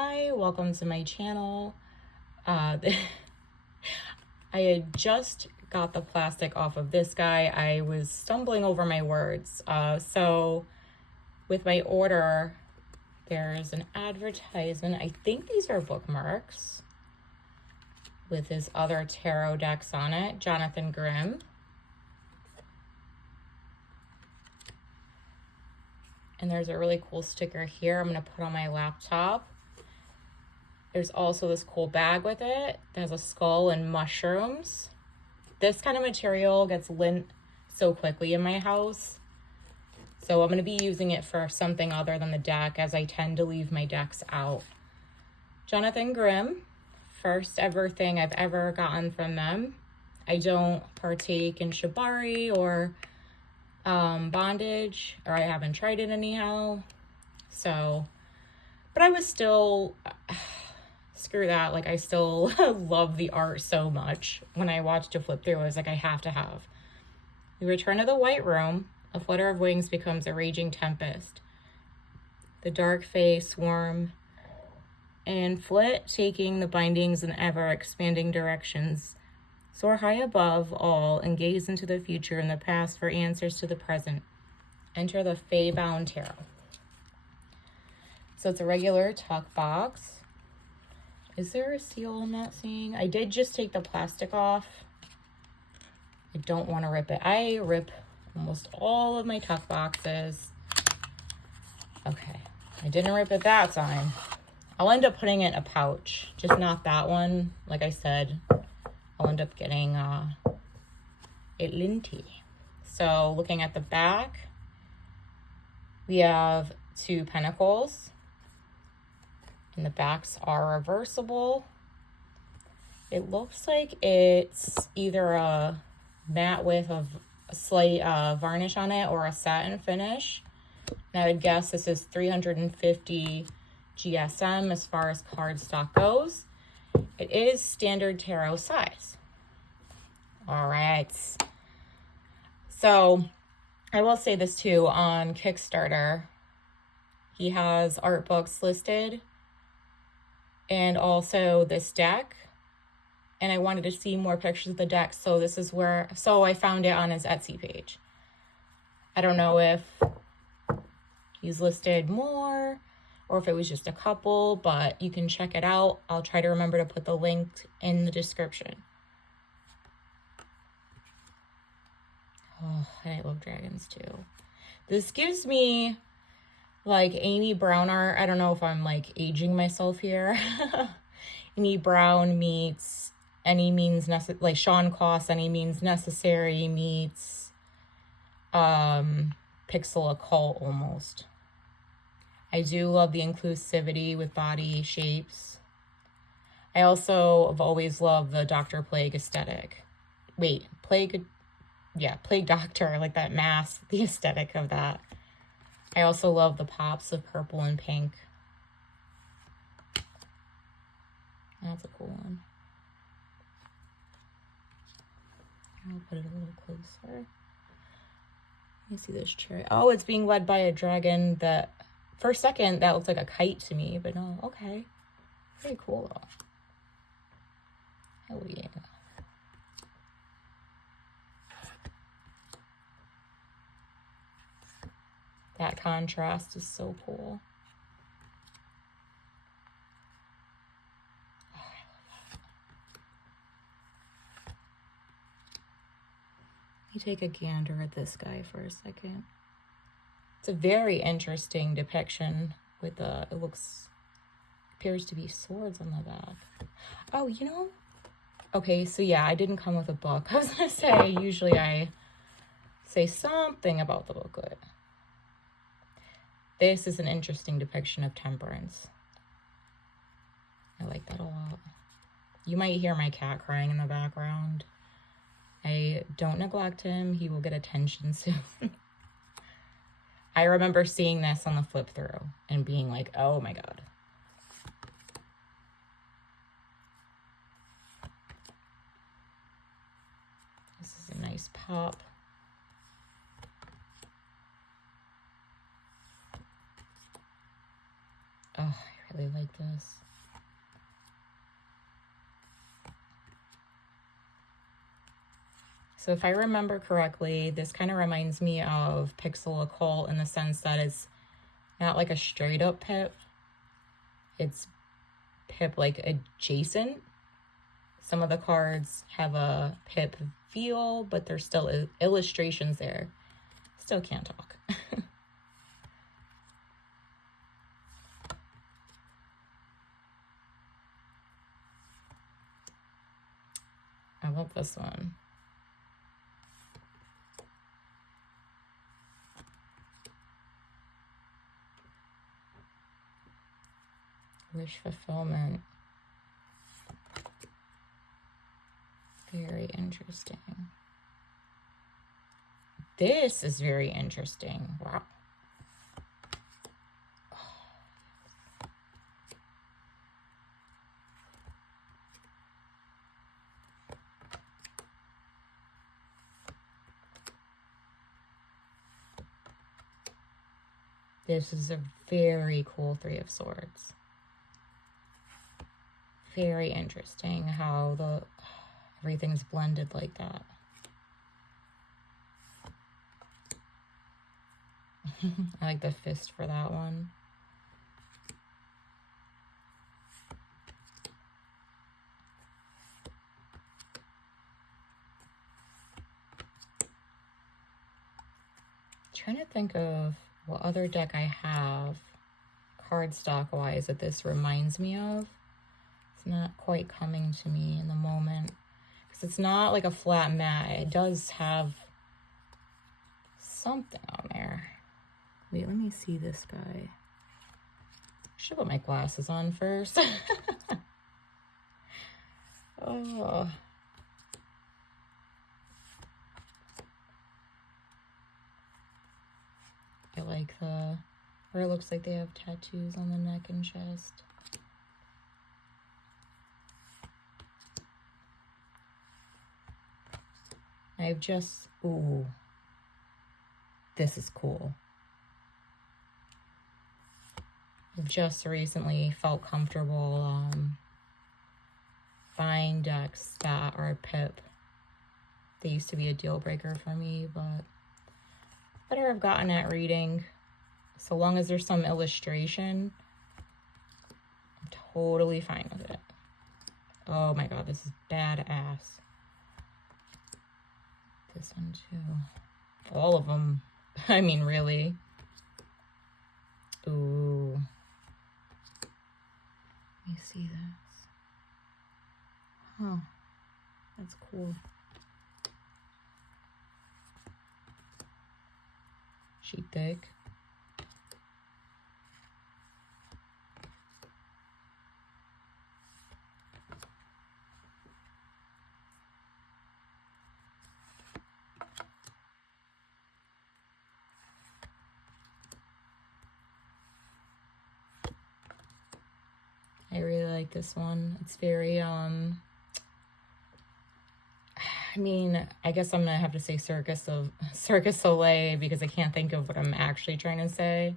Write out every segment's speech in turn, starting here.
Hi, welcome to my channel. I had just got the plastic off of this guy. I was stumbling over my words. So with my order, there's an advertisement. I think these are bookmarks with his other tarot decks on it, Jonathon Grimm. And there's a really cool sticker here I'm gonna put on my laptop. There's also this cool bag with it. It has a skull and mushrooms. This kind of material gets lint so quickly in my house. So I'm gonna be using it for something other than the deck, as I tend to leave my decks out. Jonathon Grimm, first ever thing I've ever gotten from them. I don't partake in shibari or bondage, or I haven't tried it anyhow. So, but I was still, screw that. Like, I still love the art so much. When I watched a flip through, I was like, I have to have. We return to the White Room. A flutter of wings becomes a raging tempest. The dark fae swarm and flit, taking the bindings in ever-expanding directions. Soar high above all and gaze into the future and the past for answers to the present. Enter the FaeBound Tarot. So it's a regular tuck box. Is there a seal I'm not seeing? I did just take the plastic off. I don't want to rip it. I rip almost all of my tuck boxes. Okay, I didn't rip it that time. I'll end up putting it in a pouch, just not that one. Like I said, I'll end up getting it linty. So looking at the back, we have 2 pentacles. And the backs are reversible. It looks like it's either a matte with a slight varnish on it or a satin finish. And I would guess this is 350 GSM as far as cardstock goes. It is standard tarot size. All right. So I will say this too, on Kickstarter, he has art books listed and also this deck. And I wanted to see more pictures of the deck. So this is where, so I found it on his Etsy page. I don't know if he's listed more or if it was just a couple, but you can check it out. I'll try to remember to put the link in the description. Oh, and I love dragons too. This gives me like Amy Brown art. I don't know if I'm like aging myself here. Amy Brown meets Any Means Necessary, like Sean Koss, Any Means Necessary meets Pixel Occult almost. I do love the inclusivity with body shapes. I also have always loved the Dr. Plague aesthetic. Wait, Plague Doctor, like that mask, the aesthetic of that. I also love the pops of purple and pink. That's a cool one. I'll put it a little closer. Let me see this tray. Oh, it's being led by a dragon that, for a second, that looks like a kite to me, but no, okay. Very cool though. Oh yeah. That contrast is so cool. Oh, I love that. Let me take a gander at this guy for a second. It's a very interesting depiction with appears to be swords on the back. Oh, you know, okay, so yeah, I didn't come with a book. I was gonna say, usually I say something about the booklet. This is an interesting depiction of temperance. I like that a lot. You might hear my cat crying in the background. I don't neglect him. He will get attention soon. I remember seeing this on the flip through and being like, oh my God. This is a nice pop. Oh, I really like this. So if I remember correctly, this kind of reminds me of Pixel Occult in the sense that it's not like a straight up pip. It's pip like adjacent. Some of the cards have a pip feel, but there's still illustrations there. Still can't talk. I love this one. Wish fulfillment. Very interesting. This is very interesting. Wow. This is a very cool Three of Swords. Very interesting how everything's blended like that. I like the fist for that one. Trying to think of what other deck I have cardstock wise that this reminds me of. It's not quite coming to me in the moment because it's not like a flat mat. It does have something on there. Wait, let me see this guy. I should put my glasses on first. Oh. I like where it looks like they have tattoos on the neck and chest. I've just, ooh, this is cool. I've just recently felt comfortable buying decks that are pip. They used to be a deal breaker for me, but better have gotten at reading. So long as there's some illustration, I'm totally fine with it. Oh my god, this is badass. This one too. All of them. I mean, really. Ooh. Let me see this. Huh. That's cool. Sheet thick. I really like this one. It's very, I mean, I guess I'm gonna have to say Circus Soleil because I can't think of what I'm actually trying to say.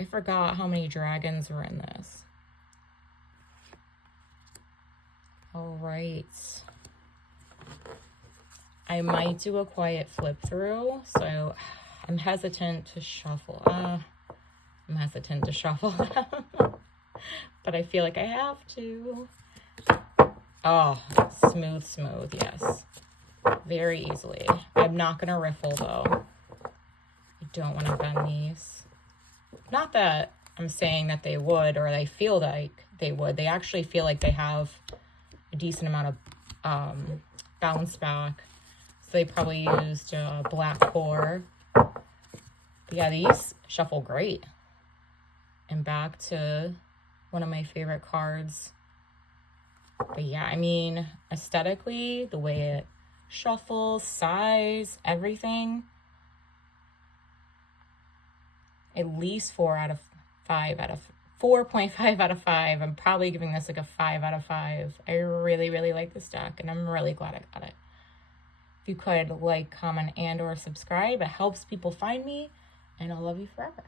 I forgot how many dragons were in this. All right. I might do a quiet flip through, so I'm hesitant to shuffle. I'm hesitant to shuffle them, but I feel like I have to. Oh, smooth, yes. Very easily. I'm not going to riffle, though. I don't want to bend these. Not that I'm saying that they would, or I feel like they would. They actually feel like they have a decent amount of bounce back. So they probably used black core. But yeah, these shuffle great. And back to one of my favorite cards. But yeah, I mean, aesthetically, the way it shuffles, size, everything. At least 4.5 out of 5. I'm probably giving this like a 5 out of 5. I really, really like this deck, and I'm really glad I got it. If you could like, comment, and or subscribe, it helps people find me. and I'll love you forever.